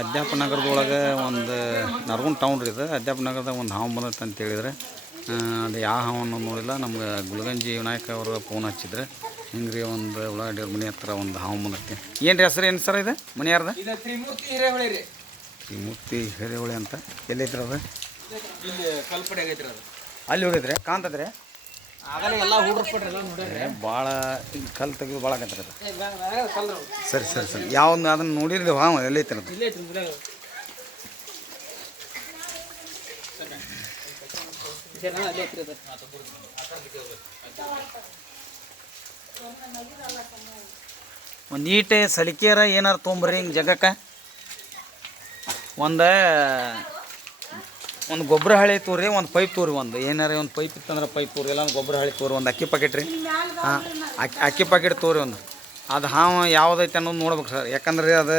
ಅಧ್ಯಾಪನ ನಗರದೊಳಗೆ ಒಂದು ನರಗುಂದ ಟೌನ್ ರೀ ಇದು. ಅಧ್ಯಾಪನ ನಗರದಾಗ ಒಂದು ಹಾವು ಬಂದೈತೆ ಅಂತ ಹೇಳಿದ್ರೆ ಅದು ಯಾವ ಹಾವನ್ನು ನೋಡಿಲ್ಲ. ನಮ್ಗೆ ಗುಲ್ಗಂಜಿ ವಿನಾಯಕ ಅವರು ಫೋನ್ ಹಚ್ಚಿದ್ರೆ ಹಿಂಗೆ ರೀ ಒಂದು ಉಳ್ಳಾಗಡ್ಡಿ ಮನೆ ಹತ್ರ ಒಂದು ಹಾವು ಬಂದೈತಿ. ಏನು ರೀ ಹೆಸರು ಏನು ಸರ್ ಇದು ಮನೆ ಯಾರ್ದು? ತ್ರಿಮೂರ್ತಿ ಹಿರೇಹೊಳಿ ರೀ. ತ್ರಿಮೂರ್ತಿ ಹಿರೇಹೊಳಿ ಅಂತ ಎಲ್ಲೈತ್ರಿ ಅದು? ಇಲ್ಲಿ ಕಲ್ಪಡೆ ಆಗೈತ್ರಿ ಅದು. ಅಲ್ಲಿ ಹೋಗಿದ್ರಿ ಕಾಂತದ್ರಿ? ಆಗಲೇ ಎಲ್ಲ ಹುಡುಗ್ರು ಎಲ್ಲ ನೋಡ್ರಿ. ಭಾಳ ಕಲ್ಲು ತೆಗೆದು ಭಾಳ ಆಗೈತ್ರಿ ಅದು. ಸರಿ ಸರಿ ಸರಿ ಯಾವ್ದು ಅದನ್ನು ನೋಡಿರಿ ಹಾವು ಎಲ್ಲೈತಿ ಅದು? ಒಂದು ನೀಟೆ ಸಲಿಕೆಯರ ಏನಾರು ತೊಗೊಂಬರ್ರಿ ಹಿಂಗೆ ಜಗಕ್ಕೆ. ಒಂದು ಗೊಬ್ಬರ ಹಳೆ ತೋರಿ, ಒಂದು ಪೈಪ್ ತೋರಿ, ಒಂದು ಏನಾರ ಒಂದು ಪೈಪ್ ಇತ್ತಂದ್ರೆ ಪೈಪ್ ತೋರಿ, ಇಲ್ಲ ಒಂದು ಗೊಬ್ಬರ ಹಳೆ ತೋರಿ, ಒಂದು ಅಕ್ಕಿ ಪ್ಯಾಕೆಟ್ ರೀ. ಹಾಂ ಅಕ್ಕಿ ಪ್ಯಾಕೆಟ್ ತೋರಿ ಒಂದು. ಅದು ಹಾವು ಯಾವುದೈತೆ ಅನ್ನೋದು ನೋಡ್ಬೇಕು ಸರ್. ಯಾಕಂದ್ರೆ ಅದು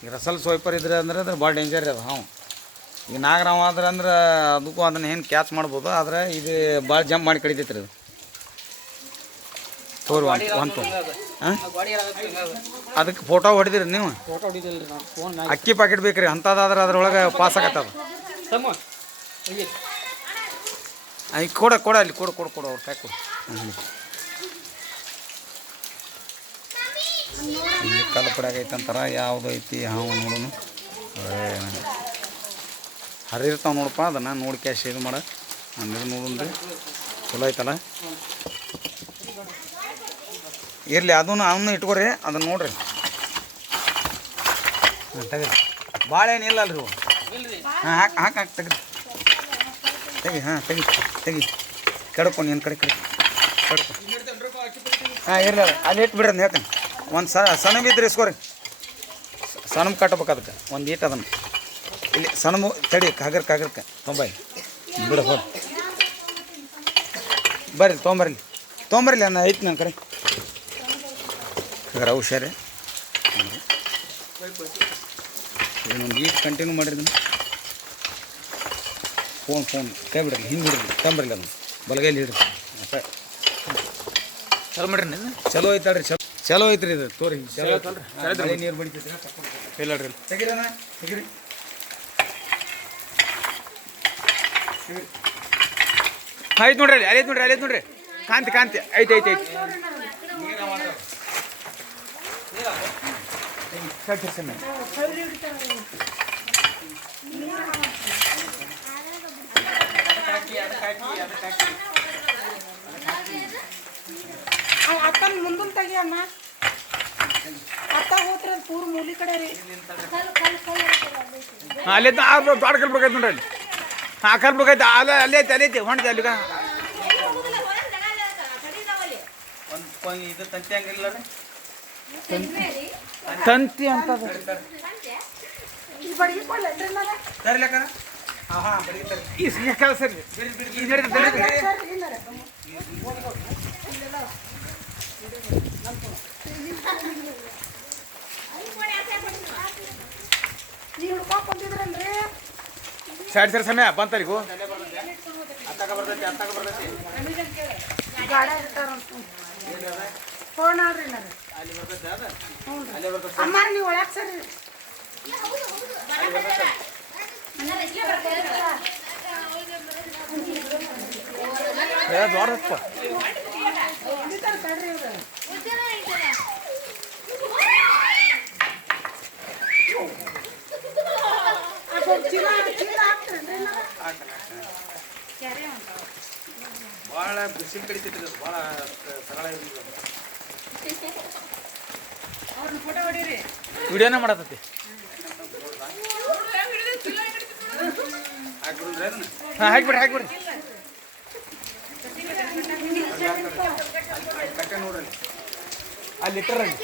ಈಗ ರಸಲ್ ಸ್ವೈಪರ್ ಇದ್ರೆ ಅಂದ್ರೆ ಅದು ಭಾಳ ಡೇಂಜರ್ ರೀ ಅದು ಹಾವು. ಈಗ ನಾಗರಾವ್ ಆದ್ರೆ ಅಂದ್ರೆ ಅದಕ್ಕೂ ಅದನ್ನು ಏನು ಕ್ಯಾಚ್ ಮಾಡ್ಬೋದು. ಆದರೆ ಇದು ಭಾಳ ಜಂಪ್ ಮಾಡಿ ಕಡಿತೈತೆ ರೀ ಅದು. ತೋರಿ ಒಂದು ಹಾಂ ಅದಕ್ಕೆ ಫೋಟೋ ಹೊಡೆದಿರಿ ನೀವು? ಫೋಟೋ ಹೊಡಿದಿಲ್ರಿ ನಾವು. ಫೋನ್ ಅಕ್ಕಿ ಪ್ಯಾಕೆಟ್ ಬೇಕು ರೀ ಅಂಥದ್ದಾದ್ರೆ ಅದ್ರೊಳಗೆ ಪಾಸ್ ಆಗತ್ತದ. ಈಗ ಕೊಡ ಅಲ್ಲಿ ಕೊಡು ಅವ್ರು ಕೈ ಕೊಡು. ಇಲ್ಲಿ ಕಲ್ಲು ಪಡೆ ಆಗೈತೆ ಅಂತಾರ. ಯಾವುದು ಐತಿ ಹಾವು ನೋಡೋನು ಹರಿರ್ತಾವೆ ನೋಡಪ್ಪ. ಅದನ್ನು ನೋಡಿ ಕ್ಯಾಶ್ ಇದು ಮಾಡ ಅಂದ್ರೆ ನೋಡೋಣ್ರಿ. ಚಲೋ ಐತಲ್ಲ, ಇರಲಿ ಅವನ್ನ ಇಟ್ಕೊರಿ. ಅದನ್ನು ನೋಡ್ರಿ. ಹಾಂ ತೆಗೀರಿ. ಭಾಳ ಏನಿಲ್ಲ ಅಲ್ರಿ ಇವು. ಹಾಂ ಹಾಕಿ ತೆಗ್ರಿ. ಹಾಂ ತೆಗಿ ಕೆಡ್ಕೊಂಡು ಏನು ಕಡೆ ಕೆಡ್ಕೊ. ಹಾಂ ಇರಲಿ ಅಲ್ಲಿ ಇಟ್ಬಿಡ್ರಿ ಅಂತ ಹೇಳ್ತೇನೆ. ಒಂದು ಸಣ್ಣ ಬಿದ್ದರೆ ಇಸ್ಕೊರಿ. ಸಣ್ಣ ಕಟ್ಬೇಕು ಅದಕ್ಕೆ ಒಂದು ಈಟ್ ಅದನ್ನು ಇಲ್ಲಿ ಸಣ್ಣ ತಡಿ ಕಾಗರ್ಕೆ ತೊಂಬೈ ಬಿಡ ಹೋಗಿ ಬರ್ರಿ ತೊಂಬರ್ಲಿ ಅನ್ನ ಐತಿ ನನ್ನ ಕಡೆ. ಹಾಗಾರೆ ಹುಷಾರಿ ಇದನ್ನೊಂದು ಈಟ್ ಕಂಟಿನ್ಯೂ ಮಾಡಿರಿ. ಫೋನ್ ಕೈ ಬಿಡ್ರಿ, ಹಿಂಗೆ ಬಿಡ್ರಿ, ತೊಂಬರ್ಲಿ ಅದನ್ನು ಬಲಗೈಲಿ ಹಿಡ್ರಿ. ಚಲೋ ಮಾಡ್ರಿ. ಚಲೋ ಐತಲ್ರಿ, ಚಲೋ ಐತ್ರಿ ಇದು ತೋರಿ. ನೀರು ಬಡಿತೈತಿ ಇಲ್ಲಡ್ರಿ. ತೆಗಿರಿ ಆಯ್ತು ನೋಡ್ರಿ. ಅಲ್ಲಿ ನೋಡ್ರಿ ಕಾಂತಿ ಐತಿ. ಅತ್ತನ ಮುಂದನ್ ತೆಗಿಯಮ್ಮ. ಅತ್ತ ಹೋತ್ರ ಪೂರ್ ಮೂಲಿ ಕಡೆ ರೀ. ಅಲ್ಲಿ ದೊಡ್ಡ ಕಲ್ ಬೇಕಾಯ್ತು ನೋಡ್ರಿ. ಅಲ್ಲಿ ಹಾಂ ಕಲ್ ಬೇಕಾಯ್ತು. ಅಲ್ಲೇ ಐತಿ ಹೊಂಟದ ಅಲ್ಲಿಗ ಒಂದು ಇದು ತಂತಿ ಹಂಗಿಲ್ಲ ರೀ. ತಂತಿ ಅಂತ ತರ್ಲಕ್ಕ. ಹಾಂ ಬಡಿಗೆ ಸರಿ. ಸರಿ ಸಮಯ ಬಂತರಿಗೂ ಫೋನ್ ಆಡ್ರಿ ಅಮ್ಮಾರ ನೀವು ಒಳಗೆ ಸರಿ. ದೊಡ್ಡಪ್ಪ ಭಾಳ ಬಿಸಿಲು ಕಡಿತೈತಿ ಅದು. ಭಾಳ ಸರಳ ಇರಲಿಲ್ಲ. ವಿಡಿಯೋನೇ ಮಾಡತೈತಿ. ಹಾಂ ಹಾಕ್ಬಿಡ್ರಿ. ಕಟ್ಟೆ ನೋಡ್ರಿ ಅಲ್ಲಿ ಇಟ್ಟರಲ್ಲಿ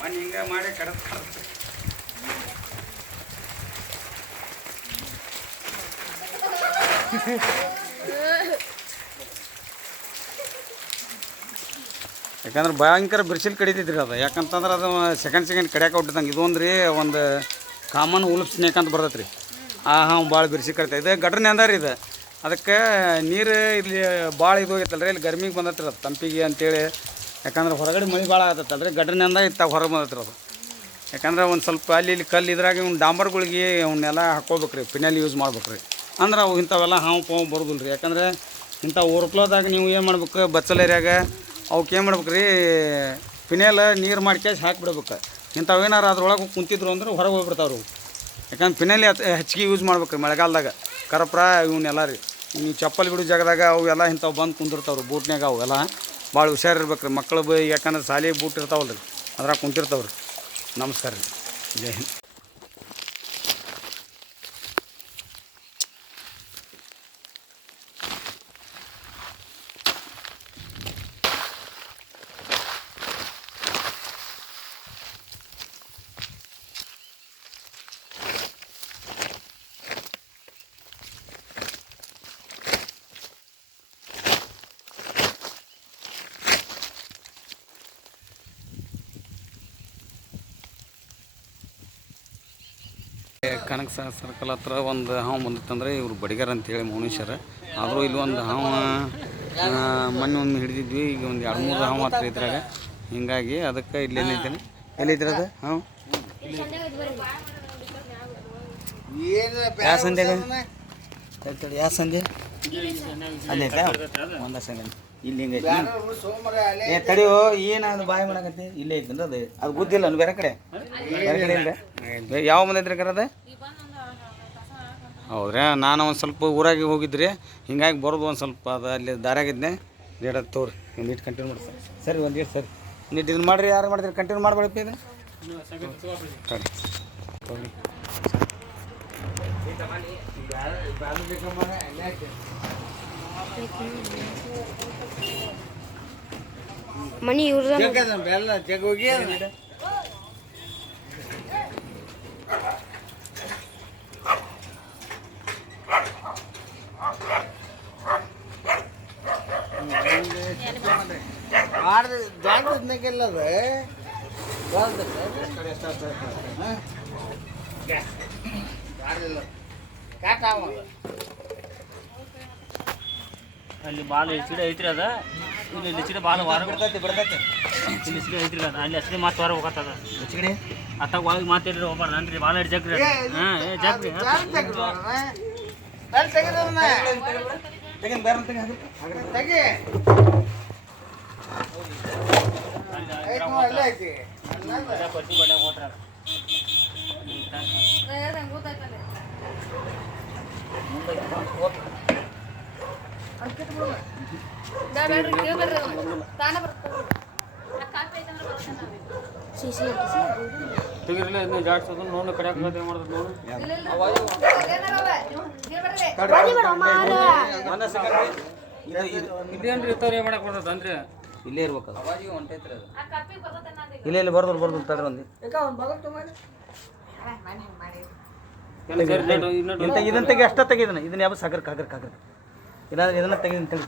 ಮಣ್ಣು ಹಿಂಗೆ ಮಾಡಿ ಕಡತ್ ಯಾಕಂದ್ರೆ ಭಯಂಕರ ಬಿರ್ಸಿಲ್ ಕಡಿತೈತ್ರಿ ಅದು. ಯಾಕಂತಂದ್ರೆ ಅದು ಸೆಕೆಂಡ್ ಕಡಿಯಾಕ ಹುಟ್ಟಿದಂಗೆ. ಇದೊಂದು ರೀ ಒಂದು ಕಾಮನ್ ಉಲ್ಫ್ ಸ್ನೇಕ್ ಅಂತ ಬರ್ತೈತೆ ರೀ. ಹಾಂ ಭಾಳ ಬಿರ್ಸಿ ಕಡಿತೈತೆ. ಇದು ಗಟ್ರನೇ ಅಂದಾರ ಇದು. ಅದಕ್ಕೆ ನೀರು ಇಲ್ಲಿ ಭಾಳ ಇದು ಹೋಗೈತಲ್ಲ ರೀ. ಇಲ್ಲಿ ಗರ್ಮಿಗೆ ಬಂದತ್ರಿ ಅದು ತಂಪಿಗೆ ಅಂತೇಳಿ ಯಾಕಂದ್ರೆ ಹೊರಗಡೆ ಮಳೆ ಭಾಳ ಆಗತ್ತಲ್ರಿ ಗಡ್ರಿನಿಂದ ಇತ್ತಾಗ ಹೊರಗೆ ಬಂದತ್ರಿ ಅದು. ಯಾಕಂದ್ರೆ ಒಂದು ಸ್ವಲ್ಪ ಅಲ್ಲಿ ಇಲ್ಲಿ ಕಲ್ಲು ಇದ್ರಾಗ ಇವ್ನು ಡಾಂಬರ್ಗಳಿಗೆ ಅವನ್ನೆಲ್ಲ ಹಾಕ್ಕೋಬೇಕ್ರಿ, ಪಿನಲ್ಲಿ ಯೂಸ್ ಮಾಡ್ಬೇಕ್ರಿ. ಅಂದ್ರೆ ಅವು ಇಂಥವೆಲ್ಲ ಹಾವು ಪಾವು ಬರೋದಿಲ್ಲ ರೀ. ಯಾಕಂದ್ರೆ ಇಂಥ ಓರ್ಫ್ಲೋದಾಗ ನೀವು ಏನು ಮಾಡ್ಬೇಕು, ಬಚ್ಚಲ್ ಏರಿಯಾಗ ಅವಕ್ಕೆ ಏನು ಮಾಡ್ಬೇಕು ರೀ, ಪಿನೇಲ್ ನೀರು ಮಾಡ್ಕ್ಯಾಸ್ ಹಾಕಿಬಿಡ್ಬೇಕು. ಇಂಥವು ಏನಾರು ಅದ್ರೊಳಗೆ ಕುಂತಿದ್ರು ಅಂದ್ರೆ ಹೊರಗೆ ಹೋಗ್ಬಿಡ್ತಾವ್ರು. ಯಾಕಂದ್ರೆ ಪಿನಲ್ಲಿ ಹೆಚ್ಚಿಗೆ ಯೂಸ್ ಮಾಡ್ಬೇಕು ರೀ ಮಳೆಗಾಲದಾಗ. ಕರಪ್ರ ಇವನ್ನೆಲ್ಲ ರೀ, ನೀವು ಚಪ್ಪಲ್ ಬಿಡೋ ಜಾಗದಾಗ ಅವು ಎಲ್ಲ ಇಂಥವು ಬಂದು ಕುಂತಿರ್ತಾವ್ರಿ ಬೂಟ್ನ್ಯಾಗ. ಅವೆಲ್ಲ ಭಾಳ ಹುಷಾರಿರ್ಬೇಕು ರೀ ಮಕ್ಕಳು ಯಾಕಂದ್ರೆ ಶಾಲೆ ಬೂಟ್ ಇರ್ತಾವಲ್ಲ ರೀ, ಅದ್ರಾಗ ಕುಂತಿರ್ತಾವ್ರಿ. ನಮಸ್ಕಾರ ರೀ, ಜೈ ಹಿಂದ್. ಕನಕ ಸರ್ಕಲ್ ಹತ್ರ ಒಂದು ಹಾವು ಬಂದಿತ್ತಂದ್ರೆ ಇವರು ಬಡಿಗಾರ ಅಂತೇಳಿ ಮೌನೇಶ್ವರ. ಆದರೂ ಇಲ್ಲಿ ಒಂದು ಹಾವು ಮೊನ್ನೆ ಒಂದು ಹಿಡಿದಿದ್ವಿ, ಈಗ ಒಂದು 2-3 ಹಾವು ಹತ್ರ ಇದ್ರಾಗ. ಹಿಂಗಾಗಿ ಅದಕ್ಕೆ ಇಲ್ಲೇನೈತೇನೆ, ಎಲ್ಲೈತ್ರಿ ಅದು ಹಾವು? ಯಾವ ಸಂಧ್ಯಾಗ ತಡಿ, ಯಾವ ಸಂಧ್ಯೆ ಅಲ್ಲಿ ಐತಾ? ಒಂದ ಸಂಘ ಇಲ್ಲಿ ಹಿಂಗೈತಿ. ಏ ತಡಿಯೋ, ಏನಾದ್ರು ಬಾಯಿ ಮಾಡಕತ್ತಿ? ಇಲ್ಲೇ ಐತಂದ್ರೆ ಅದು ಗೊತ್ತಿಲ್ಲ ಅನ್ನು ಬೇರೆ ಕಡೆ ಇಲ್ಲ. ಯಾವ ಬಂದೈತ್ರಿ ಕರದ? ಹೌದ್ರಾ, ನಾನು ಒಂದು ಸ್ವಲ್ಪ ಊರಾಗೆ ಹೋಗಿದ್ರಿ, ಹಿಂಗಾಗಿ ಬರೋದು ಒಂದು ಸ್ವಲ್ಪ ಅದು ಅಲ್ಲಿ ದಾರ್ಯಾಗಿದ್ದೆ. ರೇಟ್ ತೋರಿ ನೀಟ್ ಕಂಟಿನ್ಯೂ ಮಾಡ್ತಾರೆ. ಸರಿ ಒಂದು ಗೇಟ್ ಸರಿ ನೀಟ್ ಇದನ್ನು ಮಾಡಿರಿ. ಯಾರು ಮಾಡಿದ್ರಿ? ಕಂಟಿನ್ಯೂ ಮಾಡ್ಬೇಡಪ್ಪ ಇದು. ಸರಿ ಮನಿ ಇವ್ರ ಬೆಲ್ಲ ಜಗ್ ಹೋಗಿ ಅಲ್ಲಿ ಬಾಲ್ ಸಿಡಿ ಐತ್ರಿ ಅದ, ಇಲ್ಲಿ ಸಿಡಿ ಬಾಲ್ ವಾರ ಬಿಡ್ತೈತಿ ಇಲ್ಲಿ ಸಿಡಿ ಐತ್ರಿ ಅದ, ಅಲ್ಲಿ ಅಸಲಿ ಮಾತು ಹೊರ ಹೋಗತ್ತದ. ಹೆಚ್ಚಿಗೆ ಅತ್ತಾಗ ಒಳಗೆ ಮಾತಾಡ್ರಿ ಹೋಗ್ಬಾರ್ದು ಅನ್ರಿ, ಬಾಲ್ ಹಿಡಿ ಜಗ್ರಿ. ಹಾಂ ಜಗ್ರಿ ತೆಗಿನ್ ಬೇರೆ ತೆಗಿ ಪಟ್ಟಿ ಬಡ್ಯಾಗ ಹೋದ್ರ ತೆಗಿರಲ್ಲ ಇದನ್ನ ಜಾಡ್ಸೋದು ನೋಡು, ಕಡೆ ಮಾಡ್ತದೆ ನೋಡು. ಇಲ್ಲೇನ್ರಿ ಇರ್ತಾವ್ರಿ, ಏನ್ ಮಾಡಕ್ ಬರ್ತದ ಅಂದ್ರೆ ಇಲ್ಲೇ ಇರ್ಬೇಕಲ್ಲ. ಇಲ್ಲ ಇಲ್ಲಿ ಬರ್ದಲ್ಲ ತಡ್ರಿ ಒಂದು ಇಂಥ ಇದನ್ನ ತೆಗಿ, ಅಷ್ಟ ತೆಗಿದನ ಇದನ್ನ ಯಾವ ಸಾಗರ್ ಕಾಗರ್ ಇಲ್ಲ ಇದನ್ನ ತೆಗಿದನ್ ತೆಗಿ.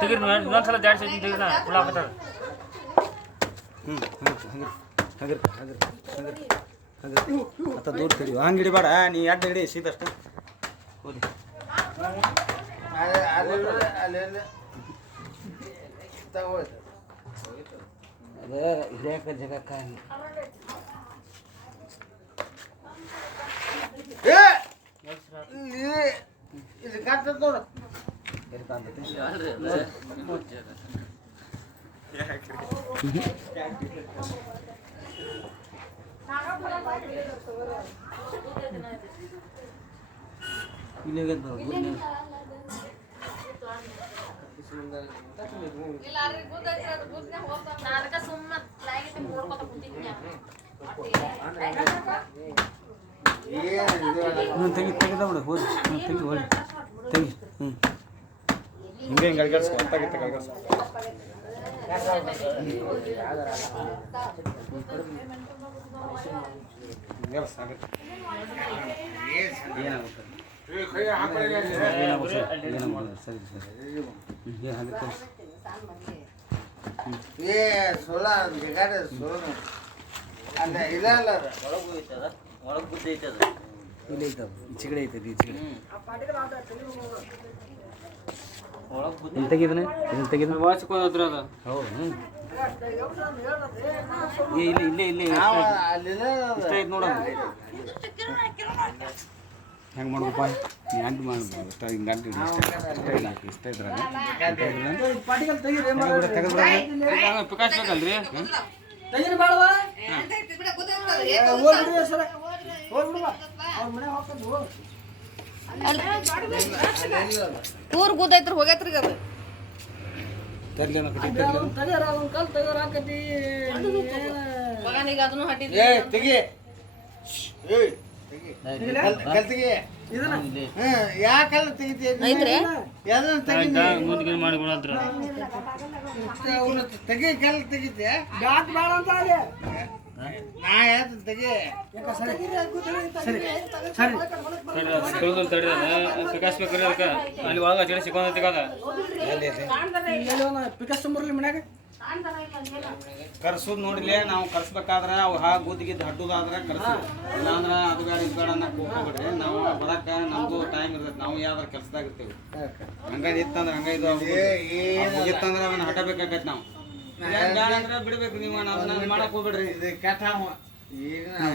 ತೆಗಿರಿ ಇನ್ನೊಂದ್ಸಲ ಜಾಡ್ಸಿ ತೆಗಿನ ಉಳ್ಳಾಕತ್ತದ. ಅತ್ತ ದೂರ ತಡಿ, ಹಂಗೆ ಹಿಡಿಬೇಡ, ನೀ ಅಡ್ಡ ಹಿಡಿ ಸೀದಷ್ಟ ಹೋದಿ. ಅದು ಹಿಡಿಯಕ ಜಗಕ್ಕ ತೆಗಿದ ಬಿಡು ಹೋಗಿ ತೆಗಿ ಹೊಳಿ ತೆಗಿ. ಹಿಂಗೆ ಹಿಂಗೆ ಅಡ್ಗಾಡ್ಸ್ಕೊ ಅಂತಾಗಿತ್ತು ಅಡ್ಗಾಡ್ಸ್ಕೊ. ಇಲ್ಲಿ ಐತದ ಈಚೆಗಡೆ ಐತದ ಈಚೆಗಡೆ. ಇಲ್ಲಿ ತೆಗಿದನೆ ಇದನ್ನ ತೆಗಿದ ವಾಚಿಕೊಂಡ್ರ ಅದ ಹೌದು ಇಲ್ಲಿ ಇಲ್ಲಿ ಇಲ್ಲಿ ಇಷ್ಟ ಐತೆ ನೋಡ ಹೆಂಗೆ ಮಾಡ್ಬೇಕಪ್ಪ ನೀ ಅಂಟು ಮಾಡ್ಬೋದು ಇಷ್ಟ ಹಿಂಗೆ ಅಂಟು ಇಷ್ಟ ಇದ್ರಾಗ ಪ್ರಕಾಶ್ ಬೇಕಲ್ರಿ ಊರ್ ಗುದ್ದೈತ್ರಿ ಹೋಗೈತ್ರಿ ಅದು ತರ್ಲೇನ ಕಟ್ಟಿ ಮಗನಿಗ ಅದನ್ನು ಹಟ್ಟಿದ್ರಿ ಐತ್ರಿ ಮುಂದೆ ಮಾಡಿಕೊಡತ್ರ ಪ್ರಕಾಶ್ ಬೇಕ್ರಿ ಅದಕ್ಕೆ ಅಲ್ಲಿ ಒಳಗ ಜಡಿ ಸಿಕ್ಕೊಂಡೈತಿ ಅದ ಕರ್ಸೋದು ನೋಡಿಲ್ಲ ನಾವು ಕರ್ಸ್ಬೇಕಾದ್ರೆ ಅವು ಗುದ್ದಿಗಿದ್ದು ಹಡ್ಡುದಾದ್ರೆ ಕರ್ಸಿ ಇಲ್ಲಾಂದ್ರೆ ಅದು ಬೇಡ ಇದು ಬೇಡ ಅನ್ನಕ್ಕೆ ಹೋಗ್ಬಿಡ್ರಿ ನಾವು ಬರಕ್ಕೆ ನಮಗೂ ಟೈಮ್ ಇರ್ತೈತೆ ನಾವು ಯಾವ್ದಾರು ಕೆಲ್ಸದಾಗ ಇರ್ತೀವಿ ಹಂಗೆ ಇತ್ತಂದ್ರೆ ಹಂಗೆ ಇದು ಇತ್ತಂದ್ರೆ ಅವನ್ನ ಹಟ್ಟಬೇಕಾಗೈತೆ ನಾವು ಅಂದ್ರೆ ಬಿಡ್ಬೇಕು ನೀವು ಅದನ್ನ ಮಾಡಕ್ ಹೋಗ್ಬಿಡ್ರಿ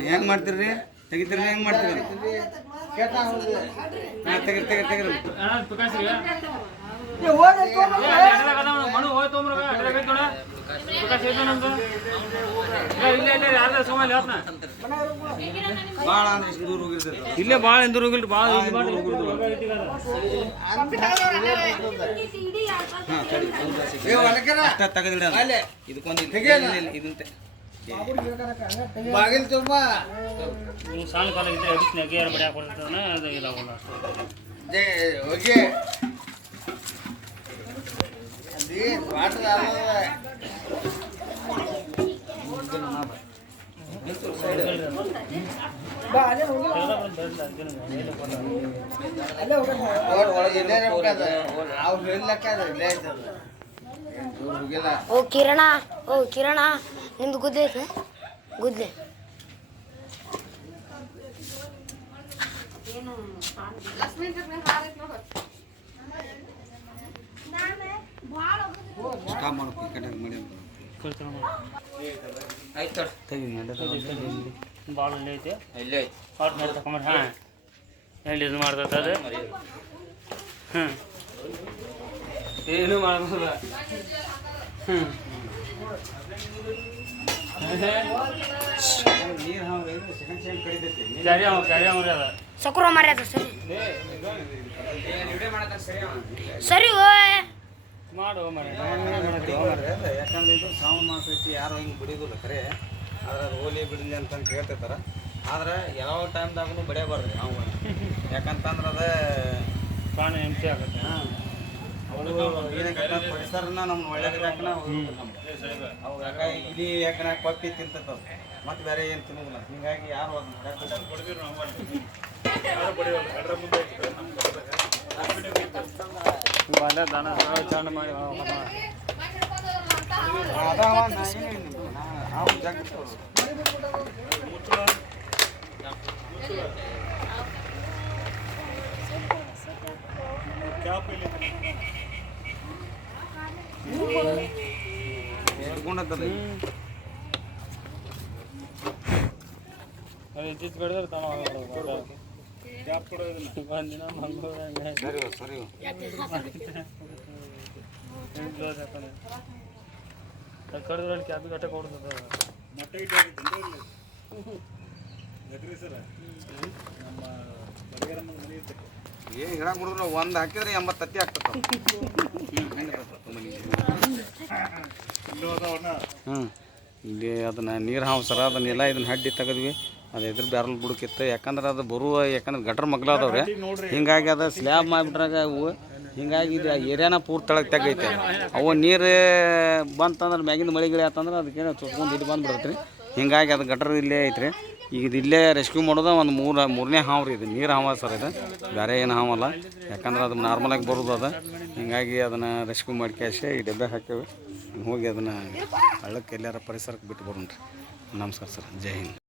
ಹೆಂಗ್ ಮಾಡ್ತೀರಿ ತೆಗಿತೀರಿ ಹೆಂಗ್ ಮಾಡ್ತೀರಿ ತೆಗಿರಿ ತೆಗಿರಿ ತೆಗಿರಿ ಪ್ರಕಾಶ್ ಮಣ್ಣು ಹೋಯ್ತು ಪ್ರಕಾಶ್ ಐತೆ ನಮ್ದು ಇಲ್ಲ ಇಲ್ಲ ಯಾರ್ದ ಸೋಮಲ್ಲಿ ಹೇಳ್ತಾನ ಭಾಳ ಅಂದ್ರೆ ಇಷ್ಟು ದೂರ ಹೋಗಿರ್ತೈತೆ ಇಲ್ಲೇ ಭಾಳ ಎಂದೂರು ಹೋಗಿಲ್ರಿ ಭಾಳ ಅಷ್ಟ ತೆಗೆದಿಡ ಇದಕ್ಕೊಂದು ಇದಂತೆ ಬಾಗಿಲು ತುಂಬಾ ಸಾಲ ಕಾಲ ಇದ್ರೆ ಅದಕ್ಕೆ ನೆಗೆ ಯಾರು ಬಡಿ ಹಾಕೊಂಡಿರ್ತಾನೆ ಅದು ಇದಾಗಲ್ಲ ಹೋಗಿ ಓ ಕಿರಣ ನಿಮ್ದು ಗುದ್ದೆ ಐತೆ ಗುದ್ದೆ ಸ್ಟಾಪ್ ಮಾಡಬೇಕು ಈ ಕಡೆ ಮಾಡಿ ಆಯ್ತು ಭಾಳ ಇಲ್ಲೇ ಐತೆ ಇಲ್ಲೇ ಐತೆ ಹಾಟ್ ಮಾಡಿ ತಗೊಂಡ್ರೆ ಹಾಂ ಎಲ್ಲಿ ಇದು ಮಾಡ್ತೈತೆ ಅದು ಹ್ಞೂ ಏನು ಮಾಡ್ಬೋದ ಹ್ಞೂ ನೀರು ಸೆಕೆಂಡ್ ಸೆಕೆಂಡ್ ಕಡಿತೈತಿ ಕ್ಯಾರಿ ಅವ್ರಿ ಅದ ಸಕ್ರ ಮಾರ್ಯಾದ ಸರಿ ಓಯ್ ಮಾಡು ಮರೆ ಯಾಕಂದ್ರೆ ಇದು ಶ್ರಾವಣ ಮಾಸ ಐತಿ ಯಾರು ಹಿಂಗೆ ಬಿಡೋದಿಲ್ಲ ಖರೆ ಆದ್ರೆ ಅದು ಹೋಲಿ ಬಿಡಲಿ ಅಂತಂದು ಹೇಳ್ತಿರ್ತಾರೆ ಆದ್ರೆ ಯಾವ ಟೈಮ್ದಾಗೂ ಬಡಿಯಬಾರ್ದು ನಾವು ಯಾಕಂತಂದ್ರೆ ಅದು ಪ್ರಾಣ ಹಿಂಸೆ ಆಗುತ್ತೆ ಏನಕ್ಕೆ ಪರಿಸರನ ನಮ್ಮ ಒಳ್ಳೆದಾಕನ ಅವು ಯಾಕ ಇಲಿ ಯಾಕನ ಕೊಪ್ಪಿ ತಿಂತದ ಮತ್ತೆ ಬೇರೆ ಏನು ತಿನ್ನೋದಿಲ್ಲ ಹೀಗಾಗಿ ಯಾರು ಬಾಲ್ಯ ದಾನ ಚಾಂಡ್ ಮಾಡಿ ಇದ್ದಿದ್ದು ಕಡಿದ್ರೆ ತಮ್ಮ ಒಂದಿನ ಮಂಗಳೂರು ಸರಿ ಕಡಿದ್ರೆ ಕ್ಯಾಬ್ ಗಟ್ಟೆ ಕೊಡ್ತದ ಏನು ಹೇಳಕ್ ಬಿಡಿದ್ರು ಒಂದು ಹಾಕಿದ್ರೆ 80 ತತ್ತಿ ಆಗ್ತದೆ ಇಲ್ಲಿ ಅದನ್ನ ನೀರು ಹಾವ್ಸರ ಅದನ್ನೆಲ್ಲ ಇದನ್ನ ಹಡ್ಡಿ ತೆಗೆದ್ವಿ ಅದು ಇದ್ರ ಬ್ಯಾರಲ್ ಬುಡಕಿತ್ತು ಯಾಕಂದ್ರೆ ಅದು ಯಾಕಂದ್ರೆ ಗಟ್ರ ಮಗ್ಲಾದವ್ರೆ ಹಿಂಗಾಗಿ ಅದು ಸ್ಲ್ಯಾಬ್ ಮಾಡಿಬಿಟ್ರಾಗ ಅವು ಹಿಂಗಾಗಿ ಇದು ಏರಿಯಾನ ಪೂರ್ತಿ ತೆಳಗೆ ತೆಗೈತೆ ಅವು ನೀರು ಬಂತಂದ್ರೆ ಮ್ಯಾಗಿಂದ ಮಳೆಗಿಳಿ ಆತಂದ್ರೆ ಅದಕ್ಕೇನೋ ತುಸ್ಕೊಂಡು ಇದು ಬಂದುಬಿಡ್ತೈತೆ ರೀ ಹಿಂಗಾಗಿ ಅದು ಗಟ್ರ ಇಲ್ಲೇ ಐತ್ರಿ ಈಗ ಇದು ಇಲ್ಲೇ ರೆಸ್ಕ್ಯೂ ಮಾಡೋದು ಒಂದು ಮೂರನೇ ಹಾವು ರೀ ಇದು ನೀರು ಹಾವ ಸರ್ ಇದು ಬೇರೆ ಏನು ಹಾವಲ್ಲ ಯಾಕಂದ್ರೆ ಅದು ನಾರ್ಮಲಾಗಿ ಬರೋದು ಅದು ಹಿಂಗಾಗಿ ಅದನ್ನು ರೆಸ್ಕ್ಯೂ ಮಾಡಿ ಕ್ಯಾಶೆ ಈ ಡಬ್ಬೆ ಹಾಕೇವಿ ಹೋಗಿ ಅದನ್ನು ಹಳ್ಳಕ್ಕೆ ಎಲ್ಲಾರ ಪರಿಸರಕ್ಕೆ ಬಿಟ್ಟು ಬರೋಣ ರೀ ನಮಸ್ಕಾರ ಸರ್ ಜೈ ಹಿಂದ್